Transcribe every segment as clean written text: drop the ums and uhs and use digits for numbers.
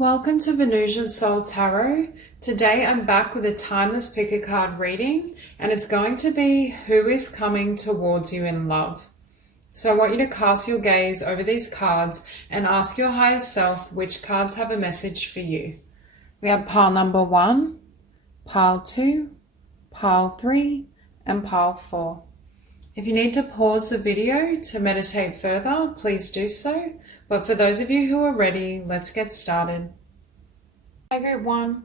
Welcome to Venusian Soul Tarot. Today I'm back with a timeless pick a card reading, and it's going to be who is coming towards you in love. So I want you to cast your gaze over these cards and ask your higher self which cards have a message for you. We have pile number 1, pile 2, pile 3, and pile 4. If you need to pause the video to meditate further, please do so. But for those of you who are ready, let's get started. Group 1.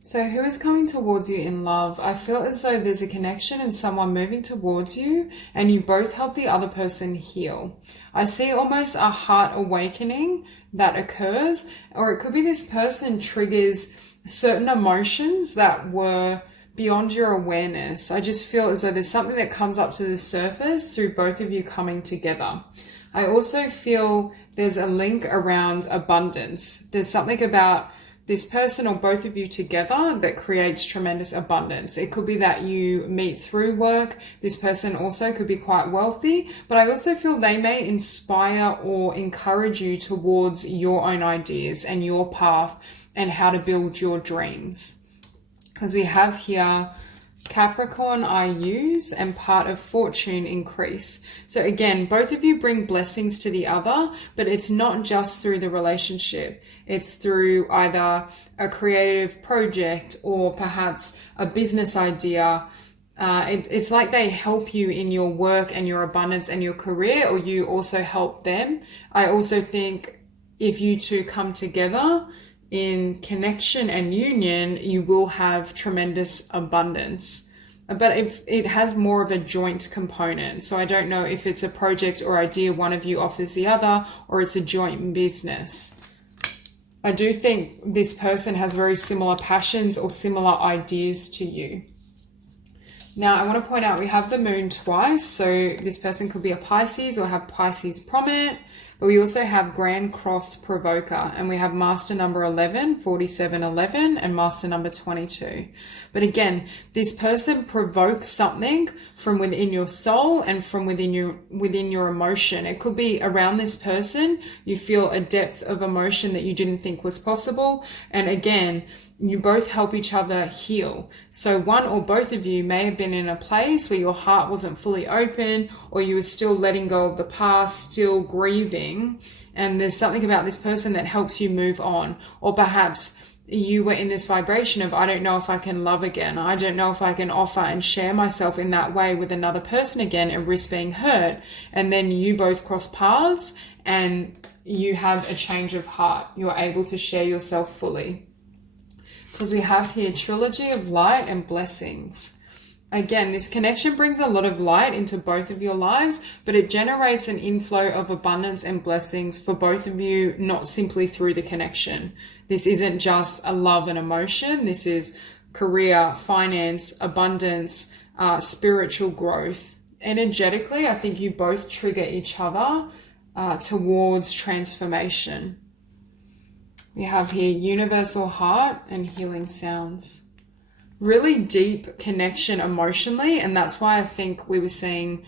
So who is coming towards you in love? I feel as though there's a connection and someone moving towards you and you both help the other person heal. I see almost a heart awakening that occurs, or it could be this person triggers certain emotions that were beyond your awareness. I just feel as though there's something that comes up to the surface through both of you coming together. I also feel there's a link around abundance. There's something about this person or both of you together that creates tremendous abundance. It could be that you meet through work. This person also could be quite wealthy, but I also feel they may inspire or encourage you towards your own ideas and your path and how to build your dreams. Because we have here Capricorn, I use, and part of fortune increase. So again, both of you bring blessings to the other, but it's not just through the relationship. It's through either a creative project or perhaps a business idea. It's like they help you in your work and your abundance and your career, or you also help them. I also think if you two come together in connection and union, you will have tremendous abundance. But it has more of a joint component. So I don't know if it's a project or idea one of you offers the other, or it's a joint business. I do think this person has very similar passions or similar ideas to you. Now, I want to point out we have the moon twice. So this person could be a Pisces or have Pisces prominent. But we also have Grand Cross Provoker, and we have Master number 11, 4711, and Master number 22. But again, this person provokes something from within your soul and from within your emotion. It could be around this person, you feel a depth of emotion that you didn't think was possible. And again, you both help each other heal. So one or both of you may have been in a place where your heart wasn't fully open, or you were still letting go of the past, still grieving. And there's something about this person that helps you move on. Or perhaps you were in this vibration of, I don't know if I can love again. I don't know if I can offer and share myself in that way with another person again and risk being hurt. And then you both cross paths and you have a change of heart. You're able to share yourself fully. Because we have here Trilogy of Light and Blessings. Again, this connection brings a lot of light into both of your lives, but it generates an inflow of abundance and blessings for both of you, not simply through the connection. This isn't just a love and emotion. This is career, finance, abundance, spiritual growth. Energetically, I think you both trigger each other towards transformation. We have here Universal Heart and Healing Sounds. Really deep connection emotionally, and that's why I think we were seeing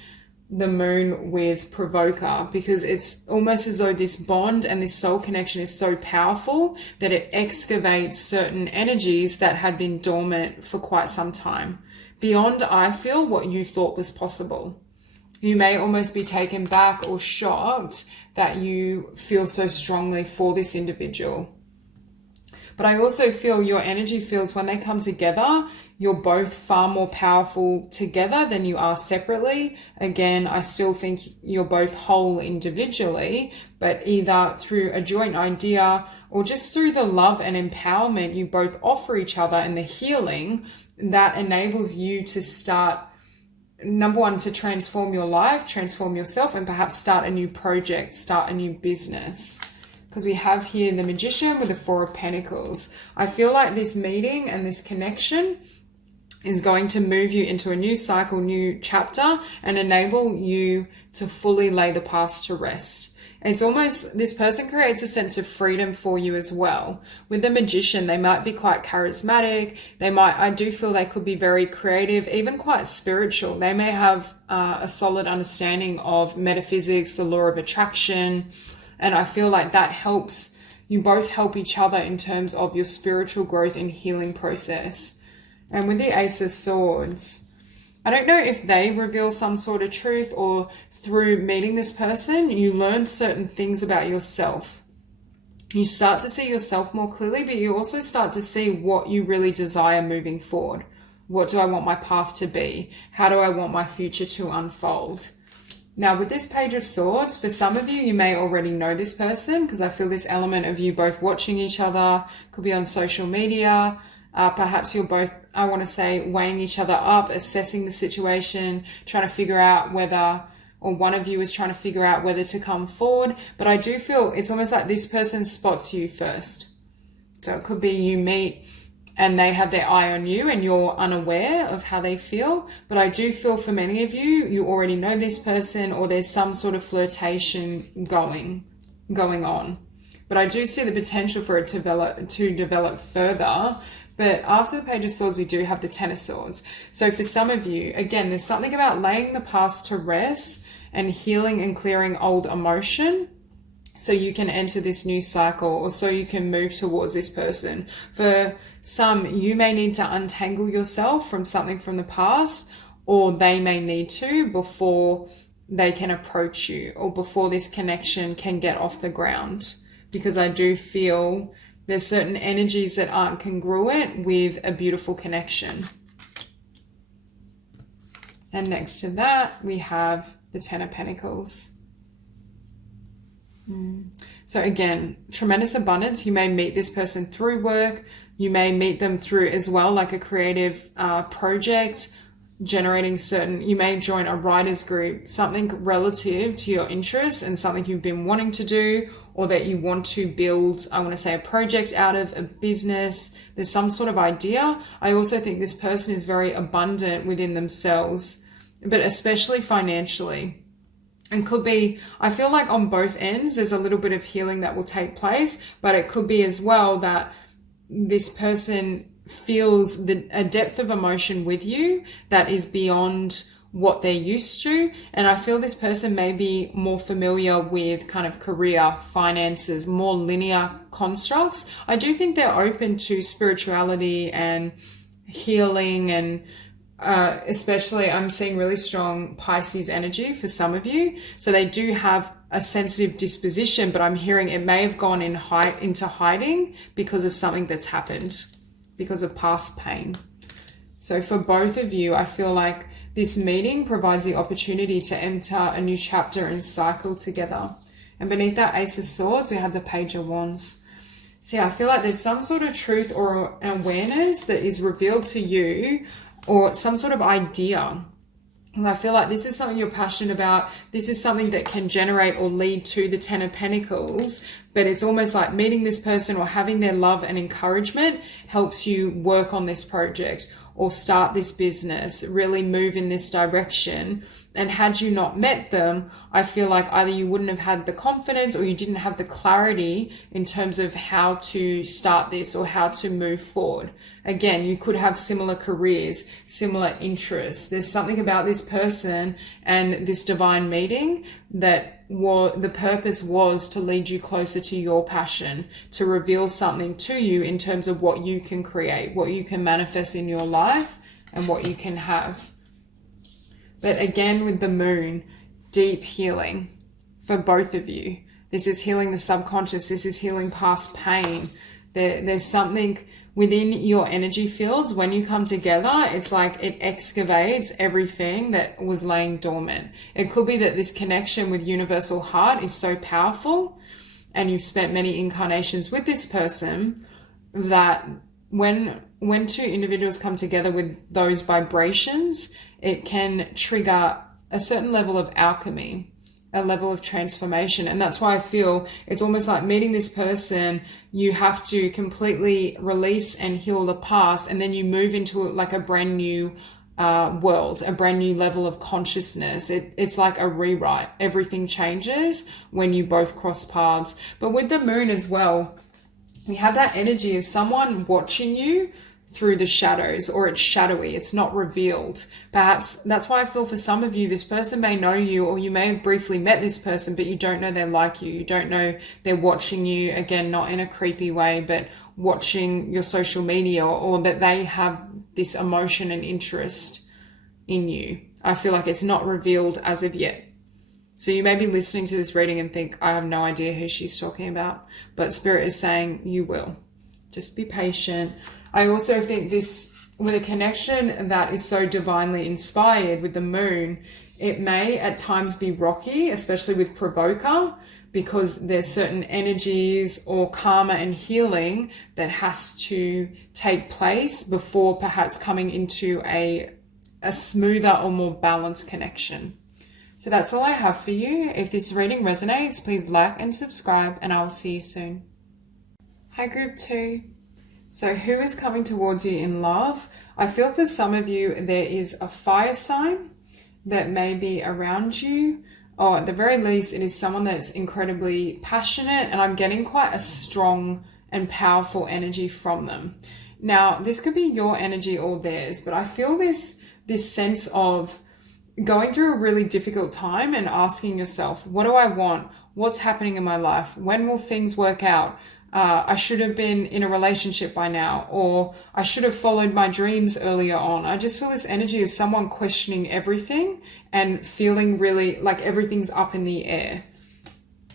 the moon with Provoker, because it's almost as though this bond and this soul connection is so powerful that it excavates certain energies that had been dormant for quite some time. Beyond, I feel, what you thought was possible. You may almost be taken back or shocked that you feel so strongly for this individual. But I also feel your energy fields, when they come together, you're both far more powerful together than you are separately. Again, I still think you're both whole individually, but either through a joint idea or just through the love and empowerment you both offer each other and the healing that enables you to start, number one, to transform your life, transform yourself, and perhaps start a new project, start a new business. Because we have here the Magician with the Four of Pentacles. I feel like this meeting and this connection is going to move you into a new cycle, new chapter, and enable you to fully lay the past to rest. It's almost, this person creates a sense of freedom for you as well. With the Magician, they might be quite charismatic. I do feel they could be very creative, even quite spiritual. They may have a solid understanding of metaphysics, the law of attraction. And I feel like that helps you both help each other in terms of your spiritual growth and healing process. And with the Ace of Swords, I don't know if they reveal some sort of truth, or through meeting this person, you learn certain things about yourself. You start to see yourself more clearly, but you also start to see what you really desire moving forward. What do I want my path to be? How do I want my future to unfold? Now, with this Page of Swords, for some of you, you may already know this person, because I feel this element of you both watching each other, could be on social media. Perhaps you're both, I want to say, weighing each other up, assessing the situation, trying to figure out whether, or one of you is trying to figure out whether to come forward. But I do feel it's almost like this person spots you first. So it could be you meet and they have their eye on you and you're unaware of how they feel. But I do feel for many of you, you already know this person, or there's some sort of flirtation going on. But I do see the potential for it to develop further. But after the Page of Swords, we do have the Ten of Swords. So for some of you, again, there's something about laying the past to rest and healing and clearing old emotion, so you can enter this new cycle, or so you can move towards this person. For some, you may need to untangle yourself from something from the past, or they may need to before they can approach you, or before this connection can get off the ground. Because I do feel there's certain energies that aren't congruent with a beautiful connection. And next to that, we have the Ten of Pentacles. So again, tremendous abundance. You may meet this person through work. You may meet them through as well, like a creative project, generating certain, you may join a writer's group, something relative to your interests and something you've been wanting to do, or that you want to build, I want to say, a project out of, a business. There's some sort of idea. I also think this person is very abundant within themselves, but especially financially. And could be, I feel like on both ends, there's a little bit of healing that will take place, but it could be as well that this person feels a depth of emotion with you that is beyond what they're used to. And I feel this person may be more familiar with kind of career, finances, more linear constructs. I do think they're open to spirituality and healing, and especially I'm seeing really strong Pisces energy for some of you. So they do have a sensitive disposition, but I'm hearing it may have gone into hiding because of something that's happened, because of past pain. So for both of you, I feel like this meeting provides the opportunity to enter a new chapter and cycle together. And beneath that Ace of Swords, we have the Page of Wands. See, I feel like there's some sort of truth or awareness that is revealed to you, or some sort of idea. And I feel like this is something you're passionate about. This is something that can generate or lead to the Ten of Pentacles, but it's almost like meeting this person or having their love and encouragement helps you work on this project or start this business, really move in this direction. And had you not met them, I feel like either you wouldn't have had the confidence, or you didn't have the clarity in terms of how to start this or how to move forward. Again, you could have similar careers, similar interests. There's something about this person and this divine meeting that the purpose was to lead you closer to your passion, to reveal something to you in terms of what you can create, what you can manifest in your life, and what you can have. But again, with the Moon, deep healing for both of you. This is healing the subconscious. This is healing past pain. There's something within your energy fields. When you come together, it's like it excavates everything that was laying dormant. It could be that this connection with Universal Heart is so powerful, and you've spent many incarnations with this person, that when two individuals come together with those vibrations, it can trigger a certain level of alchemy, a level of transformation. And that's why I feel it's almost like meeting this person, you have to completely release and heal the past, and then you move into like a brand new world, a brand new level of consciousness. It's like a rewrite. Everything changes when you both cross paths. But with the Moon as well, we have that energy of someone watching you through the shadows, or it's shadowy, it's not revealed. Perhaps that's why I feel for some of you, this person may know you, or you may have briefly met this person, but you don't know they're like you. You don't know they're watching you, again, not in a creepy way, but watching your social media, or that they have this emotion and interest in you. I feel like it's not revealed as of yet. So you may be listening to this reading and think, I have no idea who she's talking about, but Spirit is saying you will. Just be patient. I also think this, with a connection that is so divinely inspired with the moon, it may at times be rocky, especially with provoker, because there's certain energies or karma and healing that has to take place before perhaps coming into a smoother or more balanced connection. So that's all I have for you. If this reading resonates, please like and subscribe, and I will see you soon. Hi, Group 2. So who is coming towards you in love? I feel for some of you, there is a fire sign that may be around you, or at the very least, it is someone that's incredibly passionate, and I'm getting quite a strong and powerful energy from them. Now, this could be your energy or theirs, but I feel this sense of going through a really difficult time and asking yourself, what do I want? What's happening in my life? When will things work out? I should have been in a relationship by now, or I should have followed my dreams earlier on. I just feel this energy of someone questioning everything and feeling really like everything's up in the air.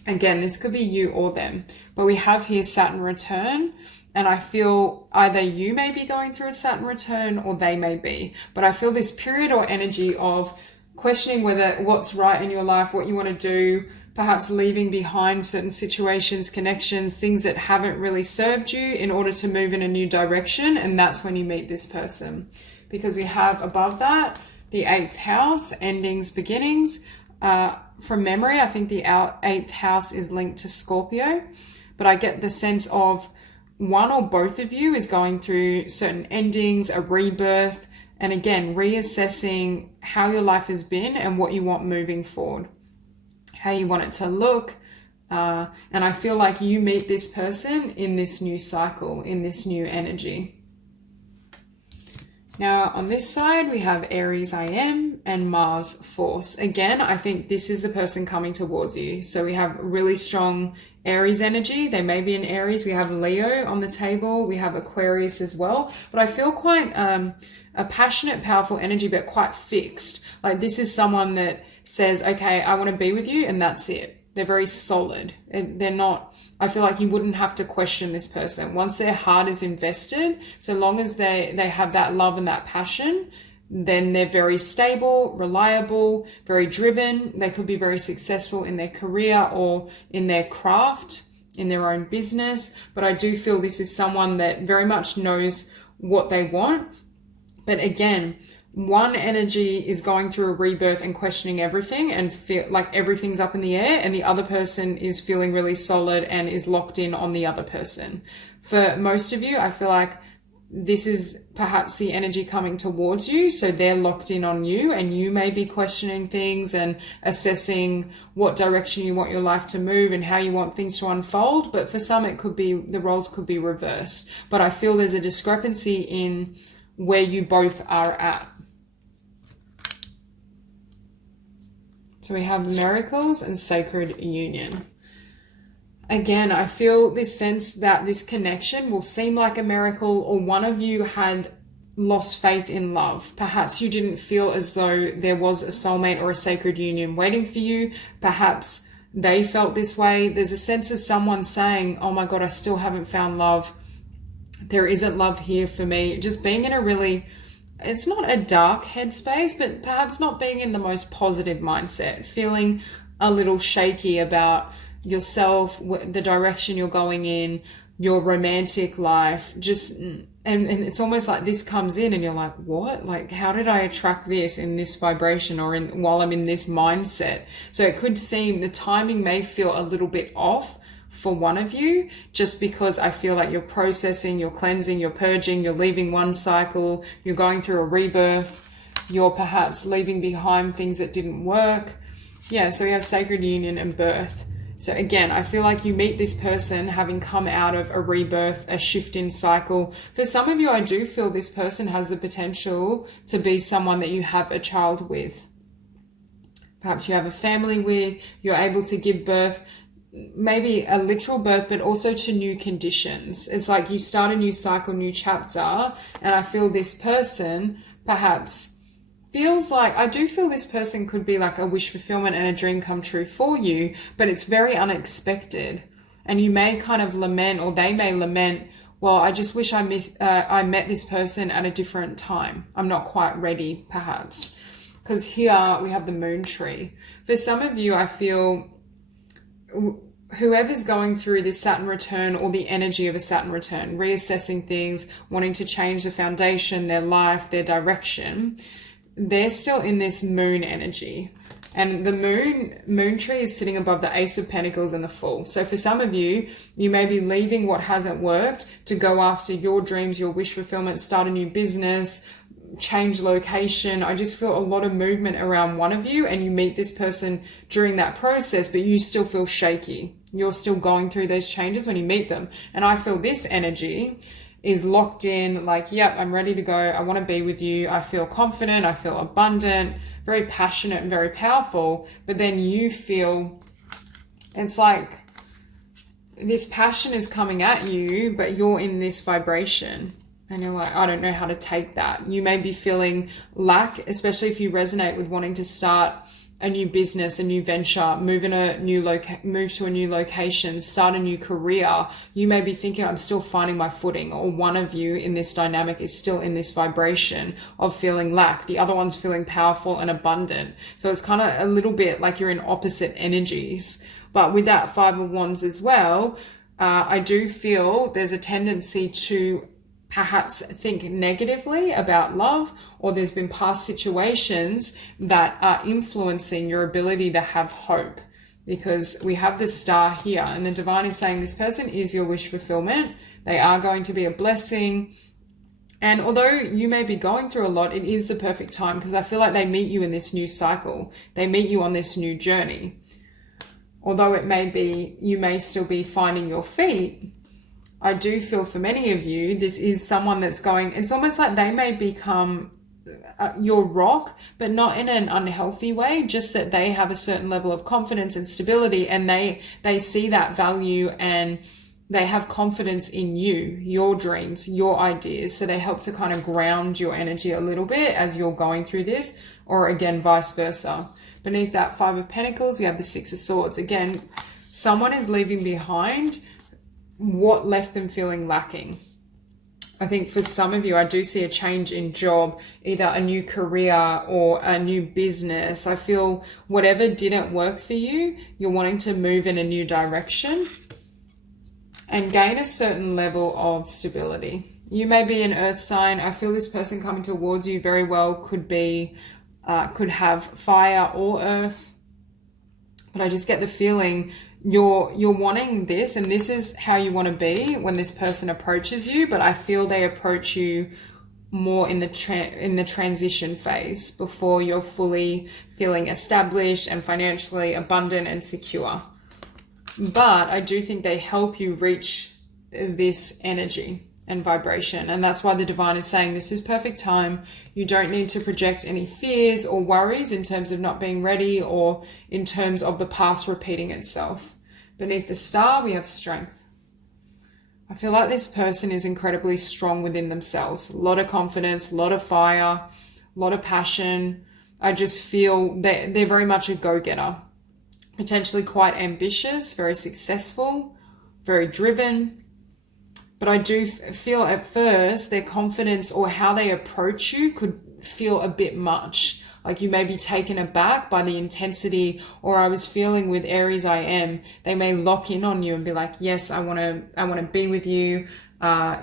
Again, this could be you or them, but we have here Saturn return, and I feel either you may be going through a Saturn return or they may be, but I feel this period or energy of questioning whether what's right in your life, what you want to do, perhaps leaving behind certain situations, connections, things that haven't really served you in order to move in a new direction. And that's when you meet this person. Because we have above that, the 8th house, endings, beginnings. From memory, I think the 8th house is linked to Scorpio. But I get the sense of one or both of you is going through certain endings, a rebirth, and again, reassessing how your life has been and what you want moving forward. How you want it to look, and I feel like you meet this person in this new cycle, in this new energy. Now on this side we have Aries I am and Mars Force. Again, I think this is the person coming towards you. So we have really strong Aries energy. They may be in Aries. We have Leo on the table. We have Aquarius as well. But I feel quite a passionate, powerful energy, but quite fixed. Like this is someone that says, okay, I want to be with you, and that's it. They're very solid. They're not, I feel like you wouldn't have to question this person. Once their heart is invested, so long as they have that love and that passion, then they're very stable, reliable, very driven. They could be very successful in their career or in their craft, in their own business. But I do feel this is someone that very much knows what they want. But again, one energy is going through a rebirth and questioning everything and feel like everything's up in the air, and the other person is feeling really solid and is locked in on the other person. For most of you, I feel like this is perhaps the energy coming towards you. So they're locked in on you, and you may be questioning things and assessing what direction you want your life to move and how you want things to unfold. But for some, it could be, the roles could be reversed. But I feel there's a discrepancy in where you both are at. So we have miracles and sacred union. Again, I feel this sense that this connection will seem like a miracle, or one of you had lost faith in love. Perhaps you didn't feel as though there was a soulmate or a sacred union waiting for you. Perhaps they felt this way. There's a sense of someone saying, oh my God, I still haven't found love. There isn't love here for me. Just being in a really, it's not a dark headspace, but perhaps not being in the most positive mindset, feeling a little shaky about yourself, the direction you're going in, your romantic life, just, and it's almost like this comes in and you're like, what? Like, how did I attract this in this vibration, or while I'm in this mindset? So it could seem the timing may feel a little bit off for one of you, just because I feel like you're processing, you're cleansing, you're purging, you're leaving one cycle, you're going through a rebirth, you're perhaps leaving behind things that didn't work. Yeah, so we have sacred union and birth. So again, I feel like you meet this person having come out of a rebirth, a shift in cycle. For some of you, I do feel this person has the potential to be someone that you have a child with. Perhaps you have a family with, you're able to give birth, maybe a literal birth, but also to new conditions. It's like you start a new cycle, new chapter, and I feel this person perhaps feels like, I do feel this person could be like a wish fulfillment and a dream come true for you, but it's very unexpected. And you may kind of lament, or they may lament, well, I just wish I met this person at a different time. I'm not quite ready, perhaps. Because here we have the moon tree. For some of you, I feel whoever's going through this Saturn return or the energy of a Saturn return, reassessing things, wanting to change the foundation, their life, their direction, they're still in this moon energy. And the moon tree is sitting above the Ace of Pentacles and the Fool. So for some of you, you may be leaving what hasn't worked to go after your dreams, your wish fulfillment, start a new business, change location. I just feel a lot of movement around one of you, and you meet this person during that process, but you still feel shaky. You're still going through those changes when you meet them. And I feel this energy is locked in, like, yep, I'm ready to go. I want to be with you. I feel confident. I feel abundant, very passionate and very powerful. But then you feel, it's like this passion is coming at you, but you're in this vibration. And you're like, I don't know how to take that. You may be feeling lack, especially if you resonate with wanting to start a new business, a new venture, move to a new location, start a new career. You may be thinking, I'm still finding my footing, or one of you in this dynamic is still in this vibration of feeling lack. The other one's feeling powerful and abundant. So it's kind of a little bit like you're in opposite energies. But with that Five of Wands as well, I do feel there's a tendency to perhaps think negatively about love, or there's been past situations that are influencing your ability to have hope, because we have the Star here, and the divine is saying this person is your wish fulfillment. They are going to be a blessing. And although you may be going through a lot, it is the perfect time, because I feel like they meet you in this new cycle. They meet you on this new journey. Although it may be, you may still be finding your feet, I do feel for many of you, this is someone that's going, it's almost like they may become your rock, but not in an unhealthy way, just that they have a certain level of confidence and stability, and they see that value, and they have confidence in you, your dreams, your ideas. So they help to kind of ground your energy a little bit as you're going through this, or again, vice versa. Beneath that Five of Pentacles, we have the Six of Swords. Again, someone is leaving behind what left them feeling lacking. I think for some of you, I do see a change in job, either a new career or a new business. I feel whatever didn't work for you, you're wanting to move in a new direction and gain a certain level of stability. You may be an earth sign. I feel this person coming towards you very well could have fire or earth, but I just get the feeling you're wanting this, and this is how you want to be when this person approaches you. But I feel they approach you more in the transition phase, before you're fully feeling established and financially abundant and secure. But I do think they help you reach this energy and vibration, and that's why the divine is saying this is perfect time. You don't need to project any fears or worries in terms of not being ready, or in terms of the past repeating itself. Beneath the Star, we have strength. I feel like this person is incredibly strong within themselves. A lot of confidence, a lot of fire, a lot of passion. I just feel they're very much a go-getter. Potentially quite ambitious, very successful, very driven. But I do feel at first their confidence, or how they approach you, could feel a bit much. Like you may be taken aback by the intensity, or I was feeling with Aries I am, they may lock in on you and be like, yes, I want to be with you.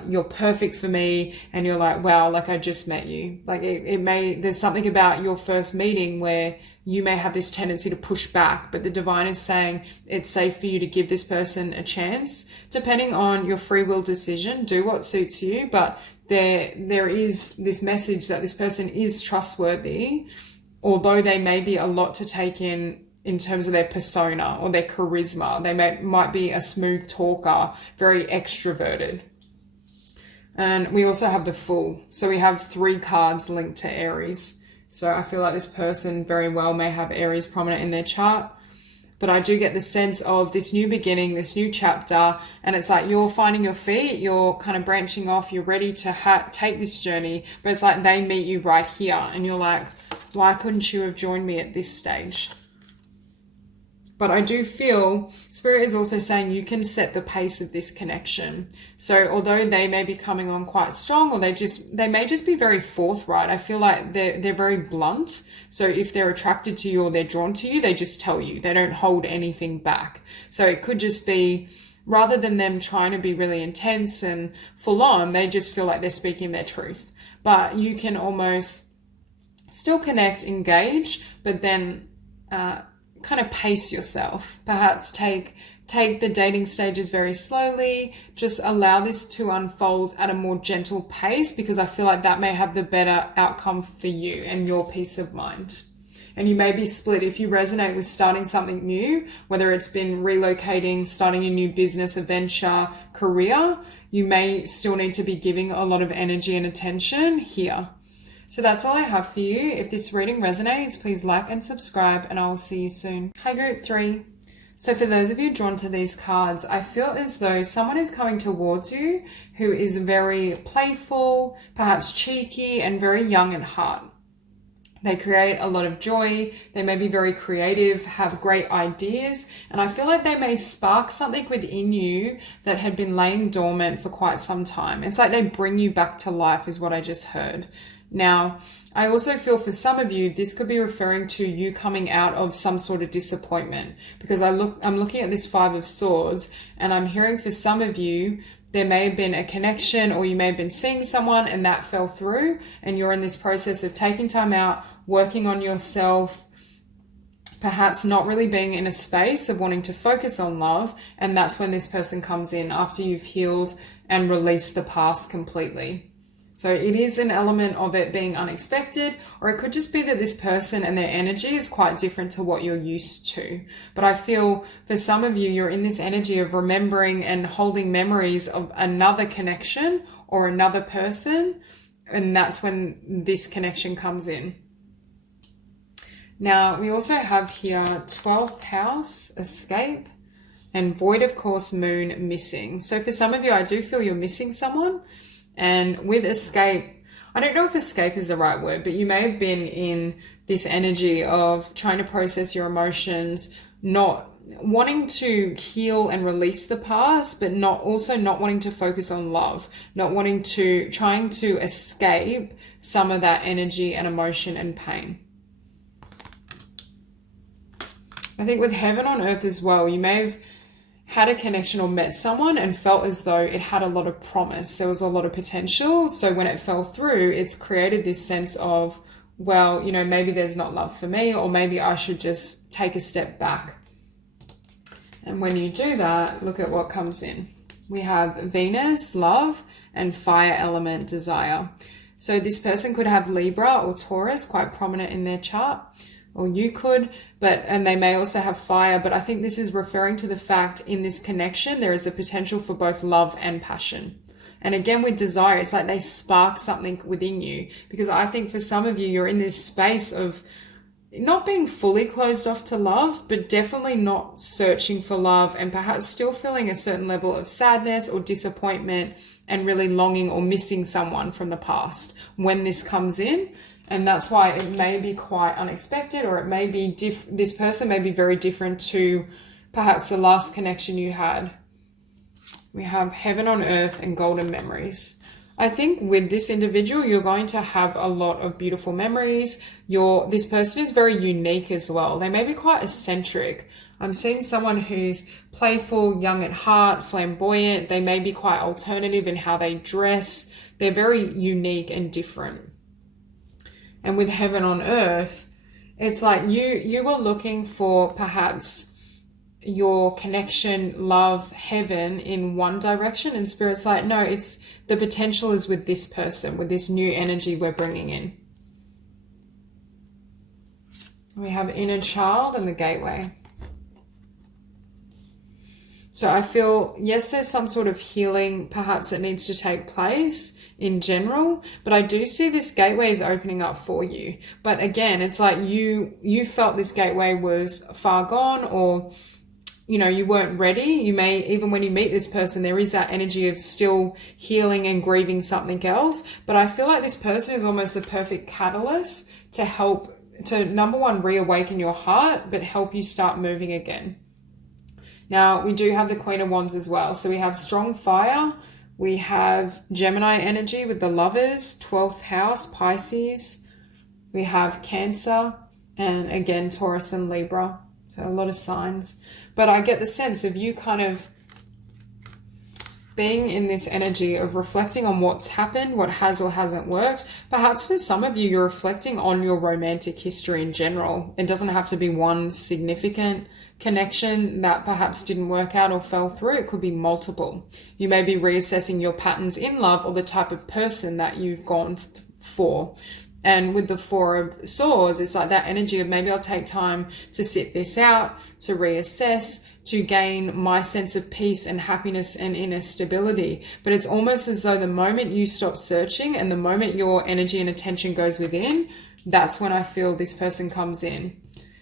You're perfect for me. And you're like, wow, like I just met you. Like there's something about your first meeting where you may have this tendency to push back, but the divine is saying it's safe for you to give this person a chance, depending on your free will decision. Do what suits you, but there is this message that this person is trustworthy, although they may be a lot to take in in terms of their persona or their charisma. They might be a smooth talker, very extroverted. And we also have the Fool. So we have 3 cards linked to Aries. So I feel like this person very well may have Aries prominent in their chart. But I do get the sense of this new beginning, this new chapter, and it's like you're finding your feet, you're kind of branching off, you're ready to take this journey, but it's like they meet you right here, and you're like, why couldn't you have joined me at this stage? But I do feel Spirit is also saying you can set the pace of this connection. So although they may be coming on quite strong, or they may just be very forthright, I feel like they're very blunt. So if they're attracted to you or they're drawn to you, they just tell you. They don't hold anything back. So it could just be, rather than them trying to be really intense and full on, they just feel like they're speaking their truth. But you can almost still connect, engage, but then kind of pace yourself. Perhaps take the dating stages very slowly. Just allow this to unfold at a more gentle pace, because I feel like that may have the better outcome for you and your peace of mind. And you may be split. If you resonate with starting something new, whether it's been relocating, starting a new business, a venture, career, you may still need to be giving a lot of energy and attention here. So that's all I have for you. If this reading resonates, please like and subscribe, and I will see you soon. Hi, Group 3. So for those of you drawn to these cards, I feel as though someone is coming towards you who is very playful, perhaps cheeky, and very young at heart. They create a lot of joy. They may be very creative, have great ideas, and I feel like they may spark something within you that had been laying dormant for quite some time. It's like they bring you back to life, is what I just heard. Now, I also feel for some of you, this could be referring to you coming out of some sort of disappointment, because I'm looking at this 5 of Swords, and I'm hearing for some of you, there may have been a connection, or you may have been seeing someone and that fell through, and you're in this process of taking time out, working on yourself, perhaps not really being in a space of wanting to focus on love, and that's when this person comes in after you've healed and released the past completely. So it is an element of it being unexpected, or it could just be that this person and their energy is quite different to what you're used to. But I feel for some of you, you're in this energy of remembering and holding memories of another connection or another person, and that's when this connection comes in. Now, we also have here 12th house, escape, and void, of course, moon, missing. So for some of you, I do feel you're missing someone. And with escape, I don't know if escape is the right word, but you may have been in this energy of trying to process your emotions, not wanting to heal and release the past, but not wanting to focus on love, trying to escape some of that energy and emotion and pain. I think with heaven on earth as well, you may have had a connection or met someone and felt as though it had a lot of promise. There was a lot of potential. So when it fell through, it's created this sense of, well, maybe there's not love for me, or maybe I should just take a step back. And when you do that, look at what comes in. We have Venus, love, and fire element, desire. So this person could have Libra or Taurus quite prominent in their chart, or you could, and they may also have fire, but I think this is referring to the fact in this connection, there is a potential for both love and passion. And again, with desire, it's like they spark something within you, because I think for some of you, you're in this space of not being fully closed off to love, but definitely not searching for love, and perhaps still feeling a certain level of sadness or disappointment and really longing or missing someone from the past when this comes in. And that's why it may be quite unexpected, or it may be this person may be very different to perhaps the last connection you had. We have heaven on earth and golden memories. I think with this individual, you're going to have a lot of beautiful memories. This person is very unique as well. They may be quite eccentric. I'm seeing someone who's playful, young at heart, flamboyant. They may be quite alternative in how they dress. They're very unique and different. And with heaven on earth, it's like you were looking for perhaps your connection, love, heaven in one direction, and Spirit's like, no, it's the potential is with this person, with this new energy we're bringing in. We have inner child and the gateway. So I feel, yes, there's some sort of healing perhaps that needs to take place in general, but I do see this gateway is opening up for you. But again, it's like you felt this gateway was far gone, or, you know, you weren't ready. You may, even when you meet this person, there is that energy of still healing and grieving something else. But I feel like this person is almost the perfect catalyst to help, to number one, reawaken your heart, but help you start moving again. Now, we do have the Queen of Wands as well. So we have strong fire. We have Gemini energy with the Lovers, 12th house, Pisces. We have Cancer, and again, Taurus and Libra. So a lot of signs. But I get the sense of you kind of being in this energy of reflecting on what's happened, what has or hasn't worked. Perhaps for some of you, you're reflecting on your romantic history in general. It doesn't have to be one significant connection that perhaps didn't work out or fell through. It could be multiple. You may be reassessing your patterns in love or the type of person that you've gone for. And with the Four of Swords, it's like that energy of maybe I'll take time to sit this out, to reassess, to gain my sense of peace and happiness and inner stability. But it's almost as though the moment you stop searching and the moment your energy and attention goes within, that's when I feel this person comes in.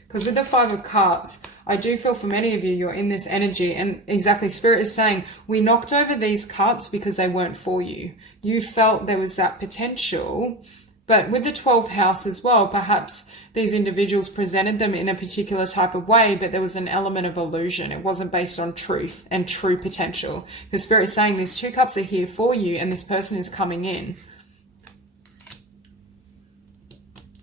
Because with the Five of Cups, I do feel for many of you, you're in this energy, and exactly, Spirit is saying, we knocked over these cups because they weren't for you. You felt there was that potential, but with the 12th house as well, perhaps these individuals presented them in a particular type of way, but there was an element of illusion. It wasn't based on truth and true potential. Because Spirit is saying these 2 cups are here for you, and this person is coming in.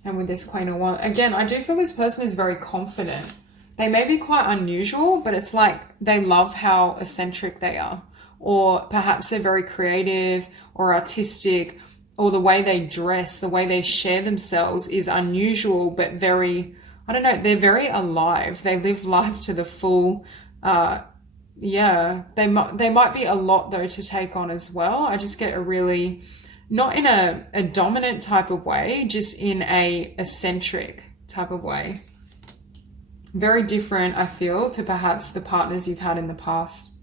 And with this Queen of Wands, again, I do feel this person is very confident. They may be quite unusual, but it's like they love how eccentric they are. Or perhaps they're very creative or artistic, or the way they dress, the way they share themselves is unusual, but very, I don't know, they're very alive. They live life to the full. Yeah, they might be a lot though to take on as well. I just get a really, not in a dominant type of way, just in a eccentric type of way. Very different, I feel, to perhaps the partners you've had in the past.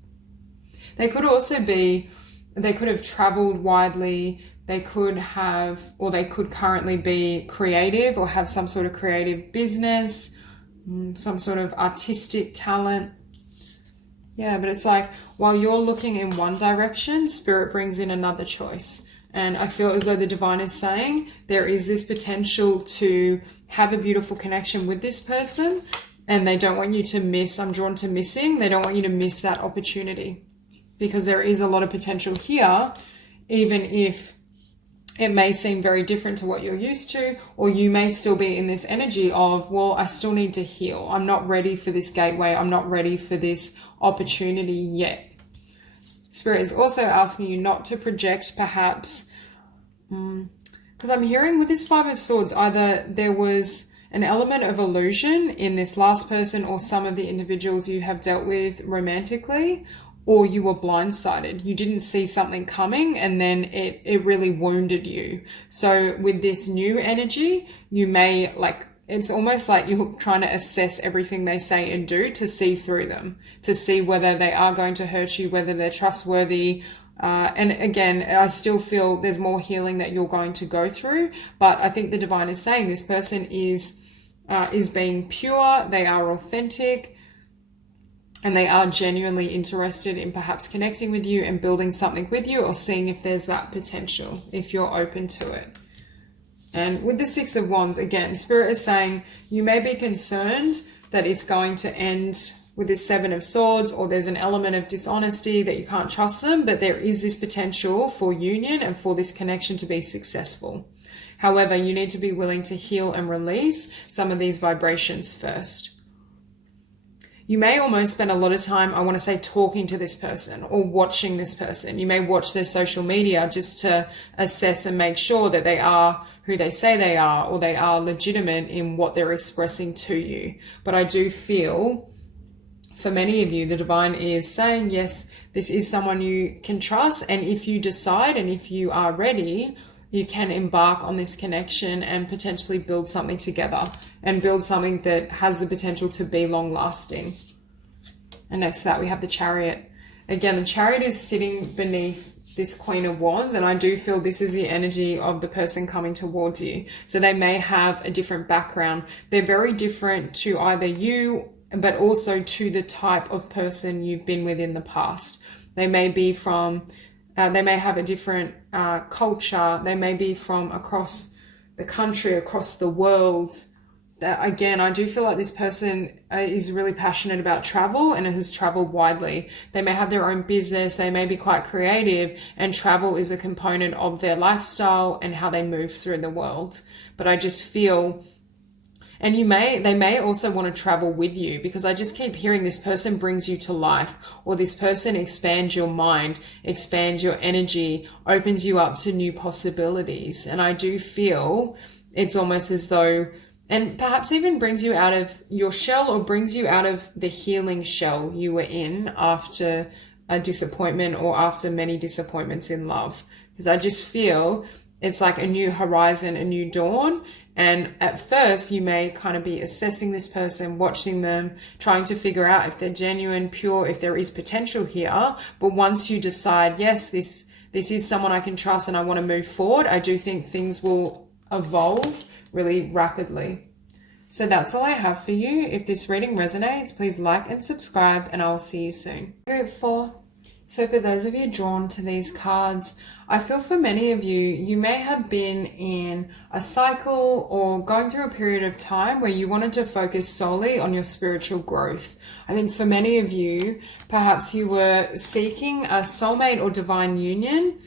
They could also be, they could have traveled widely. They could have, or they could currently be creative or have some sort of creative business, some sort of artistic talent. Yeah, but it's like, while you're looking in one direction, Spirit brings in another choice. And I feel as though the Divine is saying there is this potential to have a beautiful connection with this person, and they don't want you to miss, I'm drawn to missing, they don't want you to miss that opportunity, because there is a lot of potential here, even if it may seem very different to what you're used to, or you may still be in this energy of, well, I still need to heal. I'm not ready for this gateway. I'm not ready for this opportunity yet. Spirit is also asking you not to project perhaps, because I'm hearing with this Five of Swords, either there was an element of illusion in this last person or some of the individuals you have dealt with romantically, or you were blindsided. You didn't see something coming, and then it really wounded you. So with this new energy, you may, like, it's almost like you're trying to assess everything they say and do to see through them, to see whether they are going to hurt you, whether they're trustworthy. And again, I still feel there's more healing that you're going to go through. But I think the Divine is saying this person is being pure, they are authentic, and they are genuinely interested in perhaps connecting with you and building something with you, or seeing if there's that potential, if you're open to it. And with the Six of Wands, again, Spirit is saying you may be concerned that it's going to end with this Seven of Swords, or there's an element of dishonesty that you can't trust them, but there is this potential for union and for this connection to be successful. However, you need to be willing to heal and release some of these vibrations first. You may almost spend a lot of time, I want to say, talking to this person or watching this person. You may watch their social media just to assess and make sure that they are who they say they are, or they are legitimate in what they're expressing to you. But I do feel, for many of you, the Divine is saying, yes, this is someone you can trust. And if you decide and if you are ready, you can embark on this connection and potentially build something together and build something that has the potential to be long lasting. And next to that, we have the Chariot. Again, the Chariot is sitting beneath this Queen of Wands, and I do feel this is the energy of the person coming towards you. So they may have a different background. They're very different to either you, but also to the type of person you've been with in the past. They may be from, they may have a different culture. They may be from across the country, across the world. Again, I do feel like this person is really passionate about travel and has traveled widely. They may have their own business. They may be quite creative, and travel is a component of their lifestyle and how they move through the world. But I just feel, and they may also want to travel with you, because I just keep hearing this person brings you to life, or this person expands your mind, expands your energy, opens you up to new possibilities. And I do feel it's almost as though, and perhaps even brings you out of your shell, or brings you out of the healing shell you were in after a disappointment or after many disappointments in love. Because I just feel it's like a new horizon, a new dawn. And at first you may kind of be assessing this person, watching them, trying to figure out if they're genuine, pure, if there is potential here. But once you decide, yes, this is someone I can trust and I want to move forward, I do think things will evolve really rapidly. So that's all I have for you. If this reading resonates, please like and subscribe, and I'll see you soon. Group 4. So for those of you drawn to these cards, I feel for many of you, you may have been in a cycle or going through a period of time where you wanted to focus solely on your spiritual growth. I think for many of you, perhaps you were seeking a soulmate or divine union,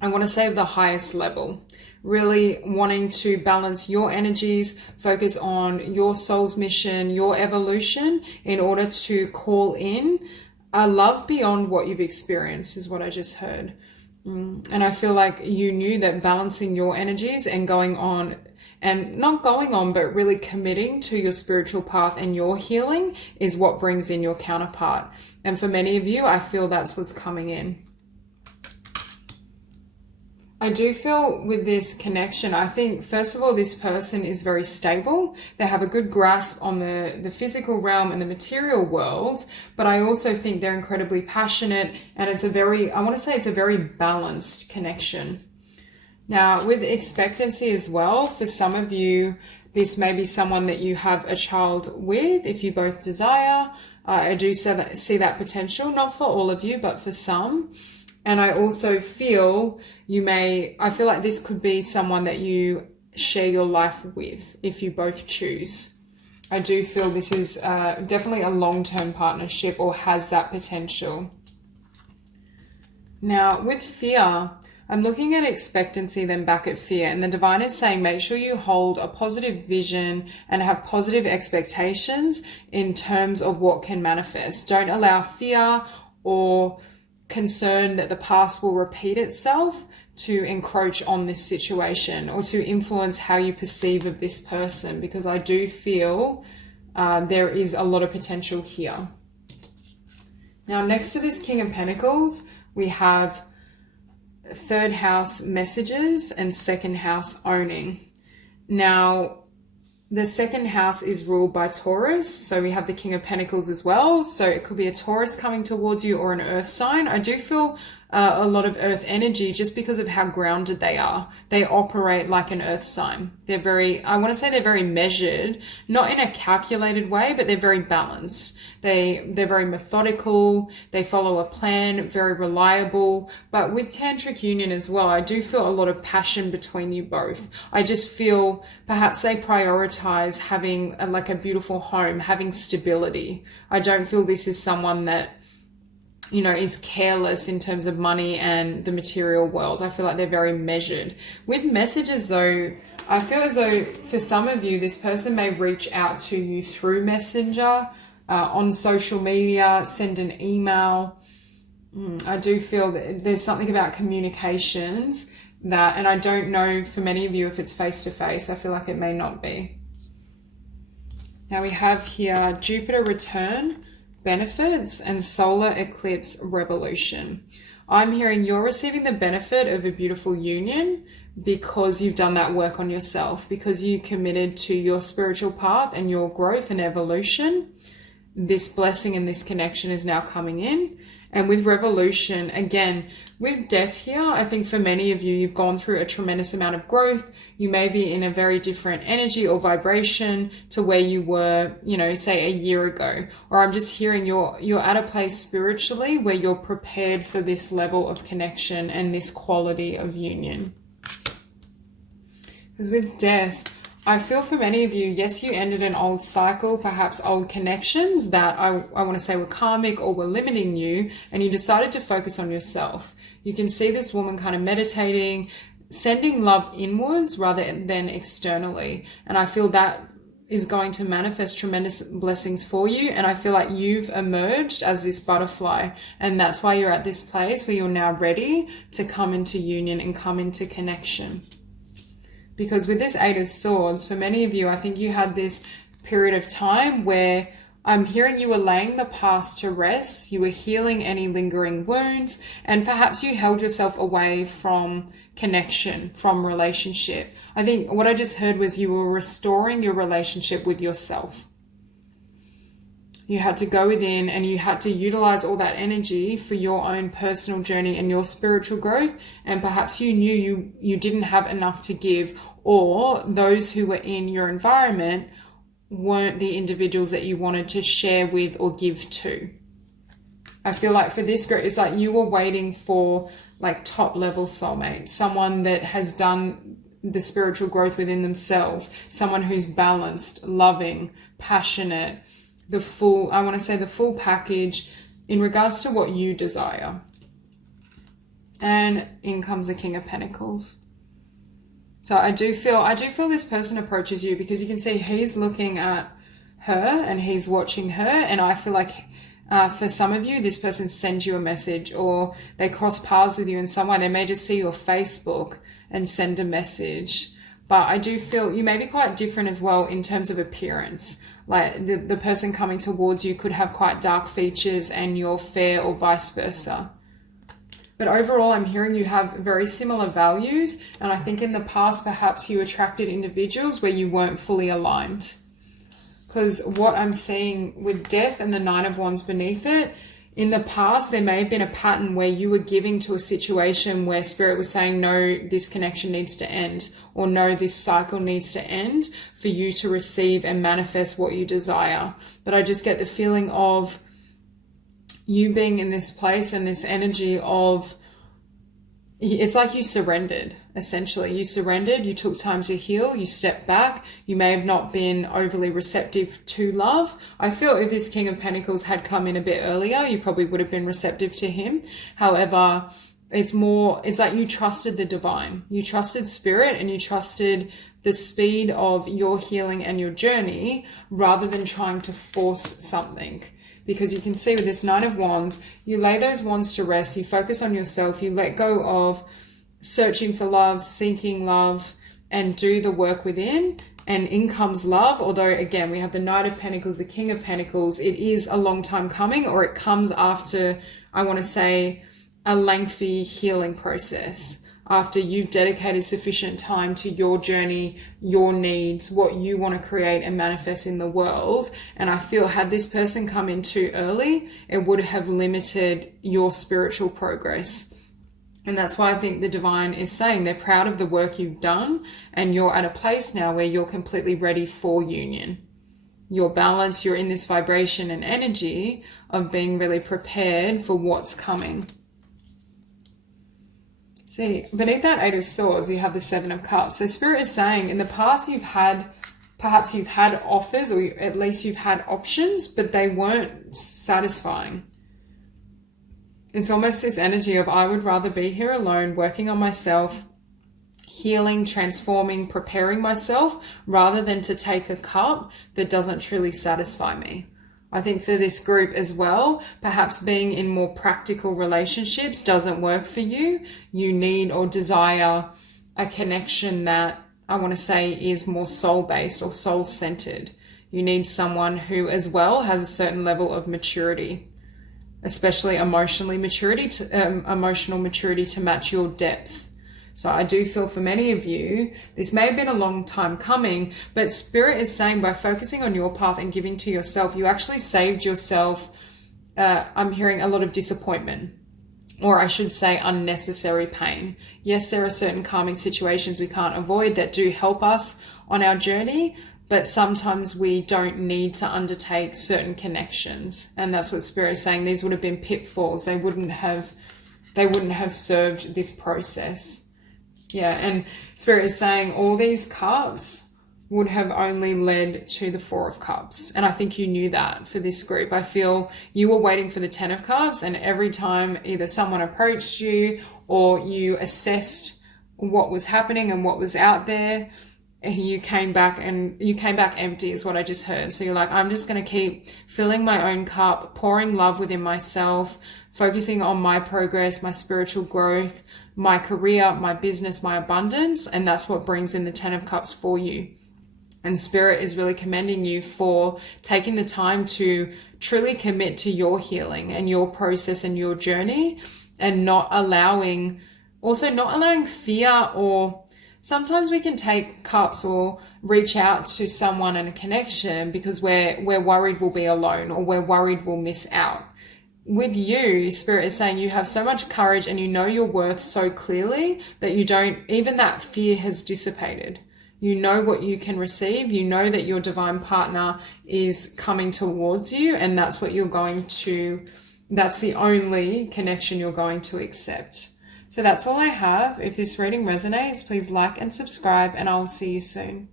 I want to say of the highest level. Really wanting to balance your energies, focus on your soul's mission, your evolution, in order to call in a love beyond what you've experienced, is what I just heard. And I feel like you knew that balancing your energies and going on, and not going on, but really committing to your spiritual path and your healing is what brings in your counterpart. And for many of you, I feel that's what's coming in. I do feel with this connection, I think, first of all, this person is very stable. They have a good grasp on the physical realm and the material world, but I also think they're incredibly passionate, and it's a very balanced connection. Now, with expectancy as well, for some of you, this may be someone that you have a child with, if you both desire. I do see that potential, not for all of you, but for some. And I also feel I feel like this could be someone that you share your life with if you both choose. I do feel this is definitely a long-term partnership, or has that potential. Now, with fear, I'm looking at expectancy, then back at fear. And the divine is saying, make sure you hold a positive vision and have positive expectations in terms of what can manifest. Don't allow fear or concern that the past will repeat itself to encroach on this situation, or to influence how you perceive of this person, because I do feel there is a lot of potential here. Now, next to this King of Pentacles, we have third house messages and second house owning. Now, the second house is ruled by Taurus, so we have the King of Pentacles as well. So it could be a Taurus coming towards you, or an earth sign. I do feel a lot of earth energy just because of how grounded they are. They operate like an earth sign. They're they're very measured, not in a calculated way, but they're very balanced. They're very methodical. They follow a plan, very reliable. But with tantric union as well, I do feel a lot of passion between you both. I just feel perhaps they prioritize having a beautiful home, having stability. I don't feel this is someone that, is careless in terms of money and the material world. I feel like they're very measured. With messages though, I feel as though for some of you, this person may reach out to you through Messenger, on social media, send an email. I do feel that there's something about communications that, and I don't know for many of you if it's face-to-face. I feel like it may not be. Now we have here Jupiter return, benefits, and solar eclipse revolution. I'm hearing you're receiving the benefit of a beautiful union because you've done that work on yourself, because you committed to your spiritual path and your growth and evolution. This blessing and this connection is now coming in. And with revolution, again, with death here, I think for many of you, you've gone through a tremendous amount of growth. You may be in a very different energy or vibration to where you were, you know, say a year ago. Or I'm just hearing you're at a place spiritually where you're prepared for this level of connection and this quality of union. Because with death, I feel for many of you, yes, you ended an old cycle, perhaps old connections that I want to say were karmic or were limiting you, and you decided to focus on yourself. You can see this woman kind of meditating, sending love inwards rather than externally. And I feel that is going to manifest tremendous blessings for you. And I feel like you've emerged as this butterfly. And that's why you're at this place where you're now ready to come into union and come into connection. Because with this Eight of Swords, for many of you, I think you had this period of time where I'm hearing you were laying the past to rest, you were healing any lingering wounds, and perhaps you held yourself away from connection, from relationship. I think what I just heard was you were restoring your relationship with yourself. You had to go within and you had to utilize all that energy for your own personal journey and your spiritual growth. And perhaps you knew you didn't have enough to give, or those who were in your environment weren't the individuals that you wanted to share with or give to. I feel like for this group, it's like you were waiting for like top level soulmate, someone that has done the spiritual growth within themselves, someone who's balanced, loving, passionate, the full package in regards to what you desire. And in comes the King of Pentacles. So I do feel this person approaches you because you can see he's looking at her and he's watching her. And I feel like for some of you, this person sends you a message or they cross paths with you in some way. They may just see your Facebook and send a message. But I do feel you may be quite different as well in terms of appearance. Like the person coming towards you could have quite dark features and you're fair, or vice versa. But overall, I'm hearing you have very similar values. And I think in the past, perhaps you attracted individuals where you weren't fully aligned. Because what I'm seeing with death and the Nine of Wands beneath it, in the past, there may have been a pattern where you were giving to a situation where Spirit was saying, no, this connection needs to end, or no, this cycle needs to end for you to receive and manifest what you desire. But I just get the feeling of you being in this place and this energy of, it's like you surrendered, essentially. You surrendered, you took time to heal, you stepped back. You may have not been overly receptive to love. I feel if this King of Pentacles had come in a bit earlier, you probably would have been receptive to him. However, it's like you trusted the divine. You trusted Spirit and you trusted the speed of your healing and your journey rather than trying to force something. Because you can see with this Nine of Wands, you lay those wands to rest, you focus on yourself, you let go of searching for love, seeking love, and do the work within. And in comes love. Although, again, we have the Knight of Pentacles, the King of Pentacles. It is a long time coming, or it comes after, I want to say, a lengthy healing process. After you've dedicated sufficient time to your journey, your needs, what you want to create and manifest in the world. And I feel had this person come in too early, it would have limited your spiritual progress. And that's why I think the divine is saying they're proud of the work you've done and you're at a place now where you're completely ready for union. You're balanced, you're in this vibration and energy of being really prepared for what's coming. See, beneath that Eight of Swords, we have the Seven of Cups. So Spirit is saying in the past perhaps you've had offers, or at least you've had options, but they weren't satisfying. It's almost this energy of I would rather be here alone, working on myself, healing, transforming, preparing myself, rather than to take a cup that doesn't truly satisfy me. I think for this group as well, perhaps being in more practical relationships doesn't work for you. You need or desire a connection that I want to say is more soul-based or soul-centered. You need someone who as well has a certain level of maturity, especially emotional maturity to match your depth. So I do feel for many of you, this may have been a long time coming, but Spirit is saying by focusing on your path and giving to yourself, you actually saved yourself, I'm hearing a lot of disappointment, or I should say unnecessary pain. Yes, there are certain calming situations we can't avoid that do help us on our journey, but sometimes we don't need to undertake certain connections. And that's what Spirit is saying. These would have been pitfalls. They wouldn't have served this process. Yeah, and Spirit is saying all these cups would have only led to the Four of Cups. And I think you knew that for this group. I feel you were waiting for the Ten of Cups, and every time either someone approached you or you assessed what was happening and what was out there, you came back empty is what I just heard. So you're like, I'm just going to keep filling my own cup, pouring love within myself, focusing on my progress, my spiritual growth, my career, my business, my abundance. And that's what brings in the Ten of Cups for you. And Spirit is really commending you for taking the time to truly commit to your healing and your process and your journey, and not allowing fear, or sometimes we can take cups or reach out to someone in a connection because we're worried we'll be alone, or we're worried we'll miss out. With you, Spirit is saying you have so much courage and you know your worth so clearly that even that fear has dissipated. You know what you can receive. You know that your divine partner is coming towards you, and that's the only connection you're going to accept. So that's all I have. If this reading resonates, please like and subscribe, and I'll see you soon.